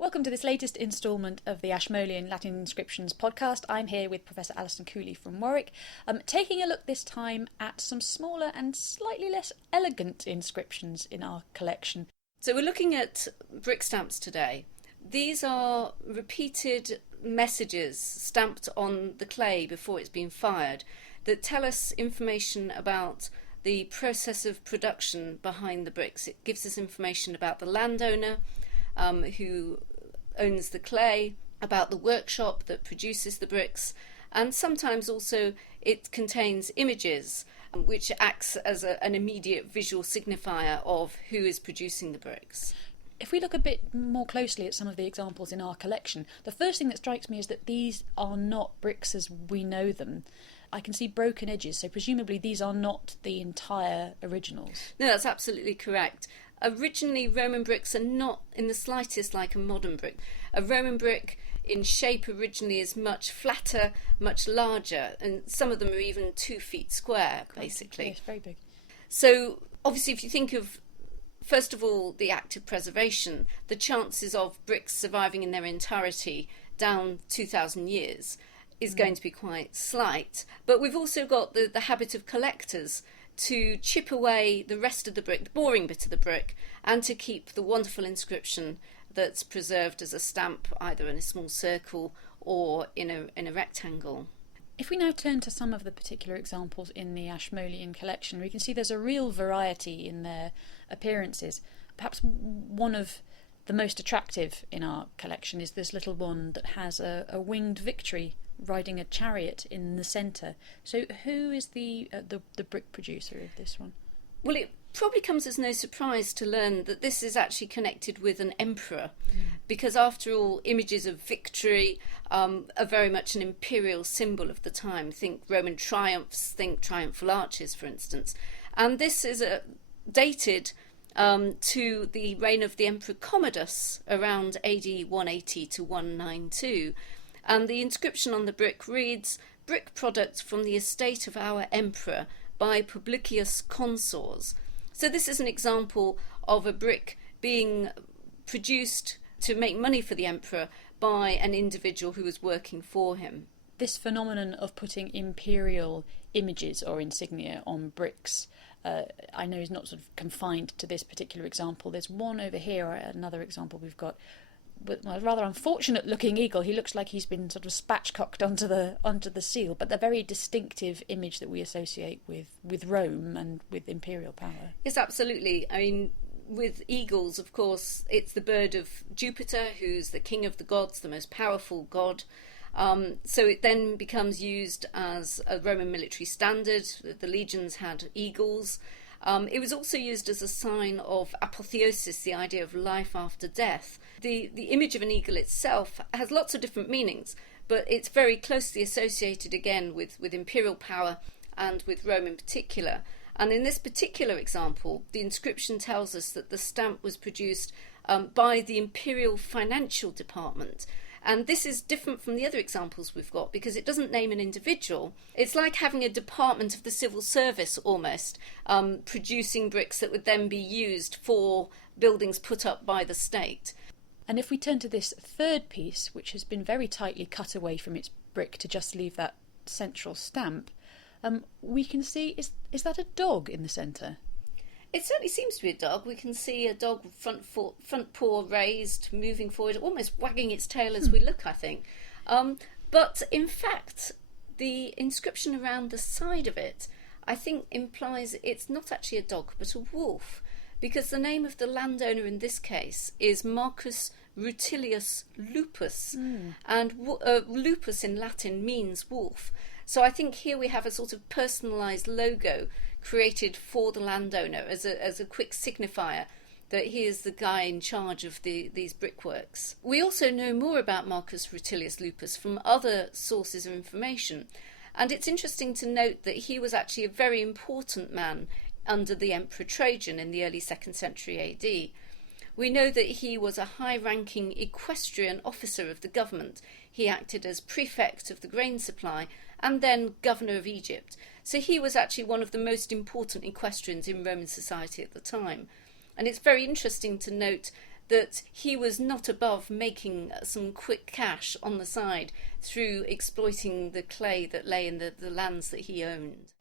Welcome to this latest instalment of the Ashmolean Latin Inscriptions Podcast. I'm here with Professor Alison Cooley from Warwick, taking a look this time at some smaller and slightly less elegant inscriptions in our collection. So we're looking at brick stamps today. These are repeated messages stamped on the clay before it's been fired that tell us information about the process of production behind the bricks. It gives us information about the landowner who owns the clay, about the workshop that produces the bricks, and sometimes also it contains images which acts as an immediate visual signifier of who is producing the bricks. If we look a bit more closely at some of the examples in our collection, the first thing that strikes me is that these are not bricks as we know them. I can see broken edges, so presumably these are not the entire originals. No, that's absolutely correct. Originally, Roman bricks are not in the slightest like a modern brick. A Roman brick in shape originally is much flatter, much larger, and some of them are even 2 feet square, basically. Yes, very big. So, obviously, if you think of, first of all, the act of preservation, the chances of bricks surviving in their entirety down 2,000 years is going to be quite slight. But we've also got the habit of collectors to chip away the rest of the brick, the boring bit of the brick, and to keep the wonderful inscription that's preserved as a stamp, either in a small circle or in a rectangle. If we now turn to some of the particular examples in the Ashmolean collection, we can see there's a real variety in their appearances. Perhaps one of the most attractive in our collection is this little one that has a winged Victory riding a chariot in the centre. So who is the brick producer of this one? Well, it probably comes as no surprise to learn that this is actually connected with an emperor, because after all, images of victory are very much an imperial symbol of the time. Think Roman triumphs, think triumphal arches, for instance. And this is dated to the reign of the Emperor Commodus around AD 180 to 192. And the inscription on the brick reads, "Brick product from the estate of our emperor by Publicius Consors." So this is an example of a brick being produced to make money for the emperor by an individual who was working for him. This phenomenon of putting imperial images or insignia on bricks, I know is not sort of confined to this particular example. There's one over here, another example we've got, with a rather unfortunate looking eagle. He looks like he's been sort of spatchcocked onto the seal, but the very distinctive image that we associate with Rome and with imperial power. Yes, absolutely. I mean, with eagles, of course, it's the bird of Jupiter, who's the king of the gods, the most powerful god. So it then becomes used as a Roman military standard. The legions had eagles. It was also used as a sign of apotheosis, the idea of life after death. The image of an eagle itself has lots of different meanings, but it's very closely associated again with imperial power and with Rome in particular. And in this particular example, the inscription tells us that the stamp was produced by the imperial financial department. And this is different from the other examples we've got because it doesn't name an individual. It's like having a department of the civil service almost, producing bricks that would then be used for buildings put up by the state. And if we turn to this third piece, which has been very tightly cut away from its brick to just leave that central stamp, we can see, is that a dog in the centre? It certainly seems to be a dog. We can see a dog front paw raised, moving forward, almost wagging its tail as we look, I think. But in fact, the inscription around the side of it, I think, implies it's not actually a dog, but a wolf, because the name of the landowner in this case is Marcus Rutilius Lupus, and lupus in Latin means wolf. So I think here we have a sort of personalised logo created for the landowner as a quick signifier that he is the guy in charge of these brickworks. We also know more about Marcus Rutilius Lupus from other sources of information, and it's interesting to note that he was actually a very important man under the Emperor Trajan in the early 2nd century AD. We know that he was a high-ranking equestrian officer of the government. He acted as prefect of the grain supply and then governor of Egypt. So he was actually one of the most important equestrians in Roman society at the time. And it's very interesting to note that he was not above making some quick cash on the side through exploiting the clay that lay in the lands that he owned.